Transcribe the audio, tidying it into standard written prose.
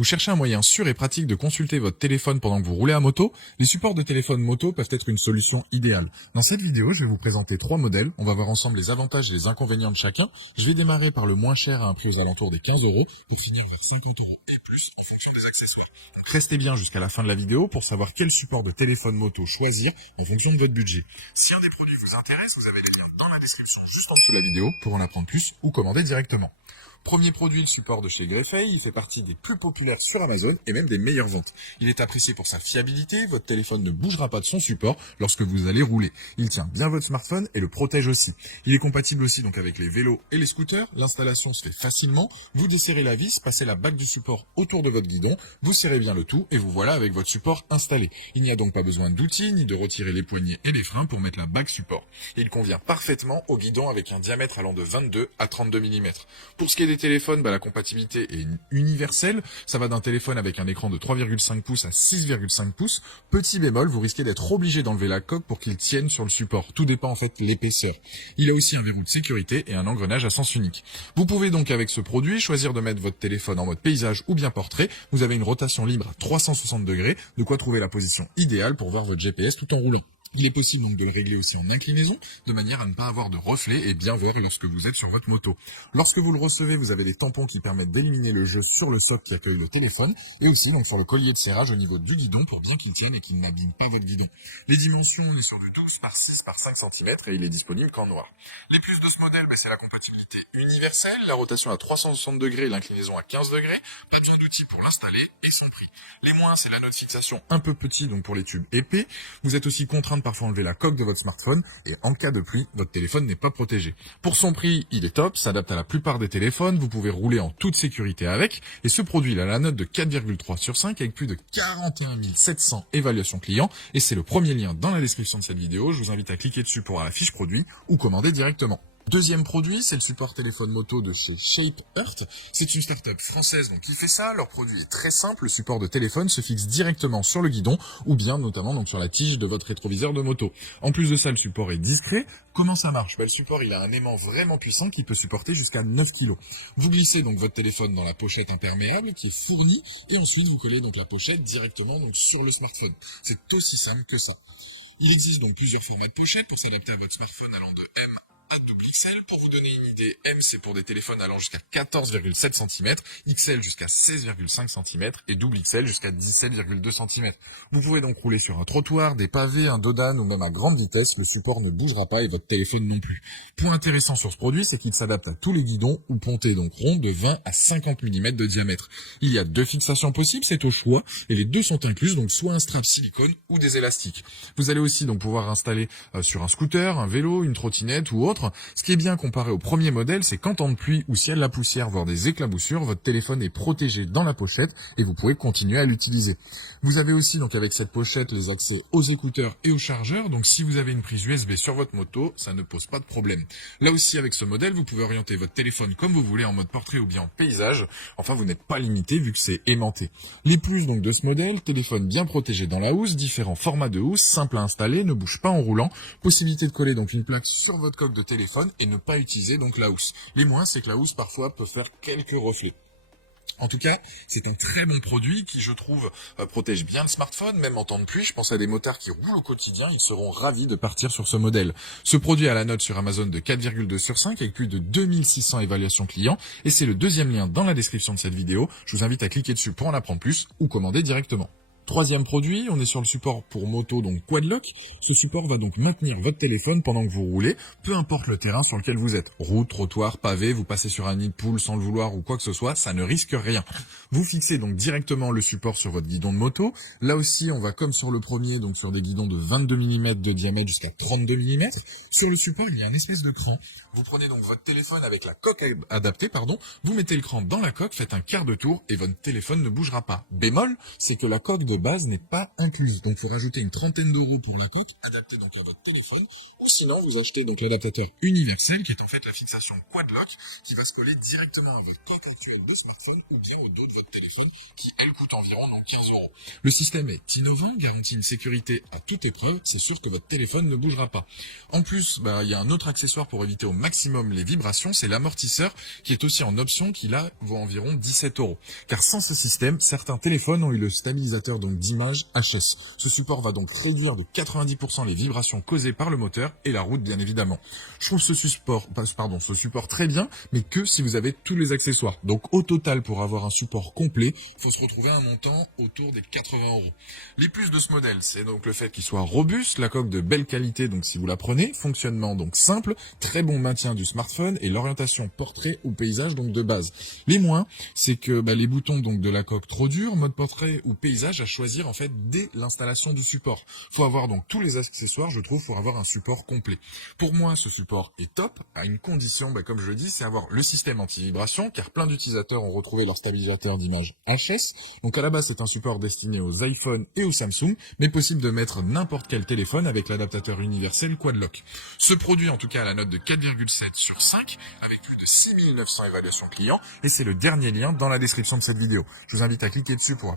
Vous cherchez un moyen sûr et pratique de consulter votre téléphone pendant que vous roulez à moto? Les supports de téléphone moto peuvent être une solution idéale. Dans cette vidéo, je vais vous présenter 3 modèles. On va voir ensemble les avantages et les inconvénients de chacun. Je vais démarrer par le moins cher à un prix aux alentours des 15 euros pour finir vers 50 euros et plus en fonction des accessoires. Donc restez bien jusqu'à la fin de la vidéo pour savoir quel support de téléphone moto choisir en fonction de votre budget. Si un des produits vous intéresse, vous avez les liens dans la description juste en dessous de la vidéo pour en apprendre plus ou commander directement. Premier produit, le support de chez Greffey, il fait partie des plus populaires sur Amazon et même des meilleures ventes. Il est apprécié pour sa fiabilité, votre téléphone ne bougera pas de son support lorsque vous allez rouler. Il tient bien votre smartphone et le protège aussi. Il est compatible aussi donc avec les vélos et les scooters, l'installation se fait facilement, vous desserrez la vis, passez la bague du support autour de votre guidon, vous serrez bien le tout et vous voilà avec votre support installé. Il n'y a donc pas besoin d'outils ni de retirer les poignées et les freins pour mettre la bague support. Il convient parfaitement au guidon avec un diamètre allant de 22 à 32 mm. Pour ce qui est des téléphones, la compatibilité est universelle. Ça va d'un téléphone avec un écran de 3,5 pouces à 6,5 pouces. Petit bémol, vous risquez d'être obligé d'enlever la coque pour qu'il tienne sur le support. Tout dépend en fait de l'épaisseur. Il a aussi un verrou de sécurité et un engrenage à sens unique. Vous pouvez donc avec ce produit choisir de mettre votre téléphone en mode paysage ou bien portrait. Vous avez une rotation libre à 360 degrés, de quoi trouver la position idéale pour voir votre GPS tout en roulant. Il est possible donc de le régler aussi en inclinaison, de manière à ne pas avoir de reflet et bien voir lorsque vous êtes sur votre moto. Lorsque vous le recevez, vous avez des tampons qui permettent d'éliminer le jeu sur le socle qui accueille le téléphone, et aussi donc sur le collier de serrage au niveau du guidon pour bien qu'il tienne et qu'il n'abîme pas votre guidon. Les dimensions sont de 12 par 6 par 5 cm et il est disponible qu'en noir. Les plus de ce modèle, c'est la compatibilité universelle, la rotation à 360 degrés et l'inclinaison à 15 degrés, pas besoin d'outils pour l'installer et son prix. Les moins, c'est la note fixation un peu petit donc pour les tubes épais. Vous êtes aussi contraint de parfois enlever la coque de votre smartphone et en cas de pluie, votre téléphone n'est pas protégé. Pour son prix, il est top, s'adapte à la plupart des téléphones, vous pouvez rouler en toute sécurité avec et ce produit il a la note de 4,3 sur 5 avec plus de 41 700 évaluations clients et c'est le premier lien dans la description de cette vidéo. Je vous invite à cliquer dessus pour avoir la fiche produit ou commander directement. Deuxième produit, c'est le support téléphone moto de chez Shape Earth. C'est une start-up française donc qui fait ça. Leur produit est très simple. Le support de téléphone se fixe directement sur le guidon ou bien notamment donc sur la tige de votre rétroviseur de moto. En plus de ça, le support est discret. Comment ça marche? Le support il a un aimant vraiment puissant qui peut supporter jusqu'à 9 kg. Vous glissez donc votre téléphone dans la pochette imperméable qui est fournie et ensuite vous collez donc la pochette directement donc sur le smartphone. C'est aussi simple que ça. Il existe donc plusieurs formats de pochette pour s'adapter à votre smartphone allant de M à XL. Pour vous donner une idée, M c'est pour des téléphones allant jusqu'à 14,7 cm, XL jusqu'à 16,5 cm et XL jusqu'à 17,2 cm. Vous pouvez donc rouler sur un trottoir, des pavés, un dodan ou même à grande vitesse, le support ne bougera pas et votre téléphone non plus. Point intéressant sur ce produit, c'est qu'il s'adapte à tous les guidons ou pontées donc rondes de 20 à 50 mm de diamètre. Il y a 2 fixations possibles, c'est au choix et les deux sont incluses, donc soit un strap silicone ou des élastiques. Vous allez aussi donc pouvoir installer sur un scooter, un vélo, une trottinette ou autre. Ce qui est bien comparé au premier modèle, c'est qu'en temps de pluie ou s'il y a de la poussière, voire des éclaboussures, votre téléphone est protégé dans la pochette et vous pouvez continuer à l'utiliser. Vous avez aussi donc avec cette pochette les accès aux écouteurs et aux chargeurs, donc si vous avez une prise USB sur votre moto, ça ne pose pas de problème. Là aussi avec ce modèle, vous pouvez orienter votre téléphone comme vous voulez en mode portrait ou bien en paysage, enfin vous n'êtes pas limité vu que c'est aimanté. Les plus donc de ce modèle, téléphone bien protégé dans la housse, différents formats de housse, simple à installer, ne bouge pas en roulant, possibilité de coller donc une plaque sur votre coque de téléphone et ne pas utiliser donc la housse. Les moins, c'est que la housse parfois peut faire quelques reflets. En tout cas, c'est un très bon produit qui, je trouve, protège bien le smartphone, même en temps de pluie. Je pense à des motards qui roulent au quotidien, ils seront ravis de partir sur ce modèle. Ce produit a la note sur Amazon de 4,2 sur 5 avec plus de 2600 évaluations clients et c'est le deuxième lien dans la description de cette vidéo. Je vous invite à cliquer dessus pour en apprendre plus ou commander directement. Troisième produit, on est sur le support pour moto, donc Quadlock. Ce support va donc maintenir votre téléphone pendant que vous roulez, peu importe le terrain sur lequel vous êtes. Route, trottoir, pavé, vous passez sur un nid de poule sans le vouloir ou quoi que ce soit, ça ne risque rien. Vous fixez donc directement le support sur votre guidon de moto. Là aussi, on va comme sur le premier, donc sur des guidons de 22 mm de diamètre jusqu'à 32 mm. Sur le support, il y a un espèce de cran. Vous prenez donc votre téléphone avec la coque adaptée, vous mettez le cran dans la coque, faites un quart de tour et votre téléphone ne bougera pas. Bémol, c'est que la coque de base n'est pas incluse. Donc, il faut rajouter une trentaine d'euros pour la coque, adaptée donc à votre téléphone. Ou sinon, vous achetez donc l'adaptateur universel, qui est en fait la fixation Quadlock, qui va se coller directement à votre coque actuelle de smartphone ou bien au dos de votre téléphone, qui elle coûte environ donc 15 euros. Le système est innovant, garantit une sécurité à toute épreuve. C'est sûr que votre téléphone ne bougera pas. En plus, il y a un autre accessoire pour éviter au maximum les vibrations, c'est l'amortisseur qui est aussi en option qui là vaut environ 17 €. Car sans ce système, certains téléphones ont eu le stabilisateur donc d'image HS. Ce support va donc réduire de 90% les vibrations causées par le moteur et la route bien évidemment. Je trouve ce support très bien, mais que si vous avez tous les accessoires. Donc au total, pour avoir un support complet, il faut se retrouver à un montant autour des 80 €. Les plus de ce modèle, c'est donc le fait qu'il soit robuste, la coque de belle qualité, donc si vous la prenez, fonctionnement donc simple, très bon maintien du smartphone et l'orientation portrait ou paysage donc de base. Les moins, c'est que les boutons donc de la coque trop durs, mode portrait ou paysage à choisir en fait dès l'installation du support. Faut avoir donc tous les accessoires, je trouve, pour avoir un support complet. Pour moi, ce support est top, à une condition, comme je le dis, c'est avoir le système anti-vibration, car plein d'utilisateurs ont retrouvé leur stabilisateur d'image HS. Donc à la base, c'est un support destiné aux iPhone et aux Samsung, mais possible de mettre n'importe quel téléphone avec l'adaptateur universel Quad-Lock. Ce produit, en tout cas, a la note de 4,7 sur 5, avec plus de 6900 évaluations clients, et c'est le dernier lien dans la description de cette vidéo. Je vous invite à cliquer dessus pour